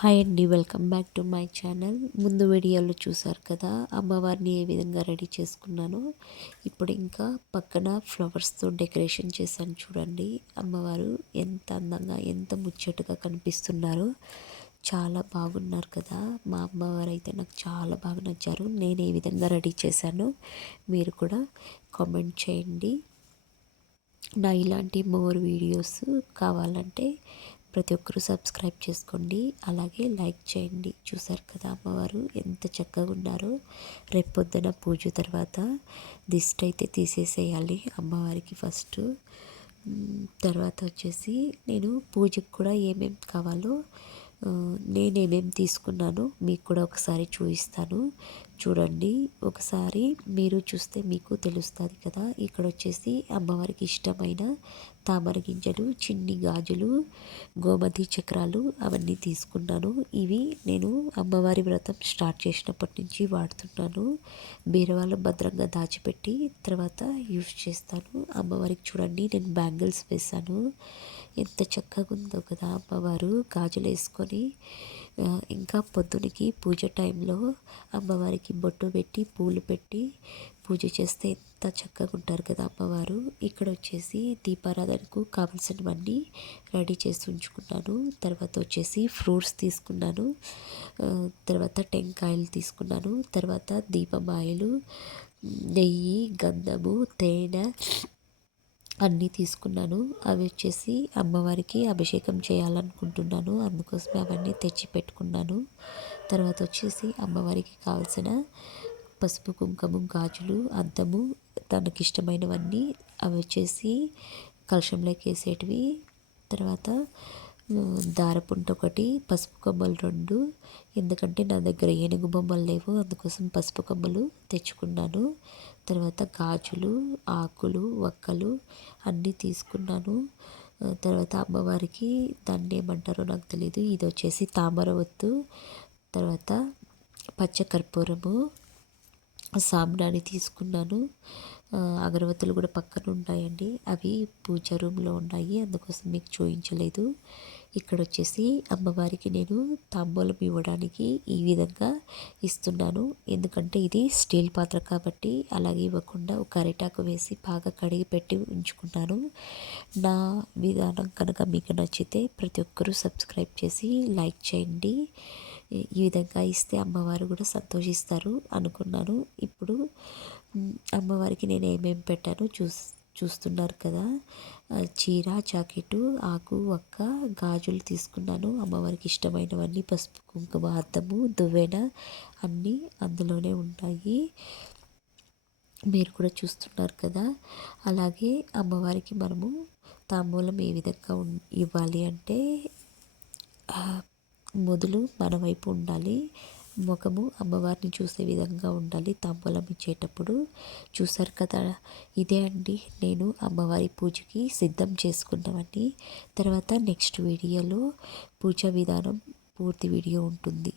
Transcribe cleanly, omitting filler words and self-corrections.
Hi అండి, welcome back to my channel. ముందు వీడియోలో చూసారు కదా అమ్మవారిని ఏ విధంగా రెడీ చేసుకున్నానో. ఇప్పుడు ఇంకా పక్కన ఫ్లవర్స్తో డెకరేషన్ చేశాను. చూడండి అమ్మవారు ఎంత అందంగా ఎంత ముచ్చటగా కనిపిస్తున్నారో. చాలా బాగున్నారు కదా. మా అమ్మవారు అయితే నాకు చాలా బాగా నచ్చారు. నేను ఏ విధంగా రెడీ చేశానో మీరు కూడా కామెంట్ చేయండి. నా ఇలాంటి మోర్ వీడియోస్ కావాలంటే ప్రతి ఒక్కరూ సబ్స్క్రైబ్ చేసుకోండి, అలాగే లైక్ చేయండి. చూసారు కదా అమ్మవారు ఎంత చక్కగా ఉన్నారో. రేపొద్దున పూజ తర్వాత దిష్టి అయితే తీసేసేయాలి అమ్మవారికి ఫస్ట్. తర్వాత వచ్చేసి నేను పూజకు కూడా ఏమేమి కావాలో నేనేమేమి తీసుకున్నానో మీకు కూడా ఒకసారి చూపిస్తాను. చూడండి, ఒకసారి మీరు చూస్తే మీకు తెలుస్తుంది కదా. ఇక్కడ వచ్చేసి అమ్మవారికి ఇష్టమైన తామర గింజలు, చిన్ని గాజులు, గోమతి చక్రాలు అవన్నీ తీసుకున్నాను. ఇవి నేను అమ్మవారి వ్రతం స్టార్ట్ చేసినప్పటి నుంచి వాడుతున్నాను. బీరువాలో భద్రంగా దాచిపెట్టి తర్వాత యూస్ చేస్తాను. అమ్మవారికి చూడండి నేను బ్యాంగిల్స్ వేశాను. ఎంత చక్కగా ఉందో కదా అమ్మవారు గాజులు వేసుకొని. ఇంకా పొద్దునకి పూజ టైంలో అమ్మవారికి బొట్టు పెట్టి పూలు పెట్టి పూజ చేస్తే ఎంత చక్కగా ఉంటారు కదా అమ్మవారు. ఇక్కడ వచ్చేసి దీపారాధనకు కావాల్సినవన్నీ రెడీ చేసి ఉంచుకున్నాను. తర్వాత వచ్చేసి ఫ్రూట్స్ తీసుకున్నాను, తర్వాత టెంకాయలు తీసుకున్నాను, తర్వాత దీపమాయలు, నెయ్యి, గంధము, తేనె అన్నీ తీసుకున్నాను. అవి వచ్చేసి అమ్మవారికి అభిషేకం చేయాలనుకుంటున్నాను, అందుకోసమే అవన్నీ తెచ్చి పెట్టుకున్నాను. తర్వాత వచ్చేసి అమ్మవారికి కావాల్సిన పసుపు, కుంకుమ, గాజులు, అద్దము, తనకి ఇష్టమైనవన్నీ అవి వచ్చేసి కలశంలోకి వేసేటివి. తర్వాత దారపుంట ఒకటి, పసుపు కొమ్మలు 2, ఎందుకంటే నా దగ్గర ఏనుగు బొమ్మలు లేవు, అందుకోసం పసుపు కొమ్మలు తెచ్చుకున్నాను. తర్వాత గాజులు, ఆకులు, వక్కలు అన్నీ తీసుకున్నాను. తర్వాత అమ్మవారికి దాన్ని ఏమంటారో నాకు తెలియదు, ఇది వచ్చేసి తామర ఒత్తు, తర్వాత పచ్చకర్పూరము, సాంబ్రాణి తీసుకున్నాను. అగరవత్తులు కూడా పక్కన ఉన్నాయండి, అవి పూజ రూమ్లో ఉన్నాయి, అందుకోసం మీకు చూపించలేదు. ఇక్కడ వచ్చేసి అమ్మవారికి నేను తాంబూలం ఇవ్వడానికి ఈ విధంగా ఇస్తున్నాను. ఎందుకంటే ఇది స్టీల్ పాత్ర కాబట్టి అలాగే ఇవ్వకుండా ఒక అరిటాకు వేసి బాగా కడిగి పెట్టి ఉంచుకున్నాను. నా విధానం కనుక మీకు నచ్చితే ప్రతి ఒక్కరూ సబ్స్క్రైబ్ చేసి లైక్ చేయండి. ఈ విధంగా ఇస్తే అమ్మవారు కూడా సంతోషిస్తారు అనుకున్నాను. ఇప్పుడు అమ్మవారికి నేను ఏమేమి పెట్టానో చూస్తున్నారు కదా. చీర, జాకెట్టు, ఆకు, వక్క, గాజులు తీసుకున్నాను. అమ్మవారికి ఇష్టమైనవన్నీ పసుపు, కుంకుమ, అద్దము, దువ్వెన అన్నీ అందులోనే ఉంటాయి. మీరు కూడా చూస్తున్నారు కదా. అలాగే అమ్మవారికి మనము తాంబూలం ఏ విధంగా ఇవ్వాలి అంటే మొదలు మన వైపు ఉండాలి, ముఖము అమ్మవారిని చూసే విధంగా ఉండాలి తాంబూలం ఇచ్చేటప్పుడు. చూసారు కదా, ఇదే అండి నేను అమ్మవారి పూజకి సిద్ధం చేసుకున్నవన్నీ. తర్వాత నెక్స్ట్ వీడియోలో పూజ విధానం పూర్తి వీడియో ఉంటుంది.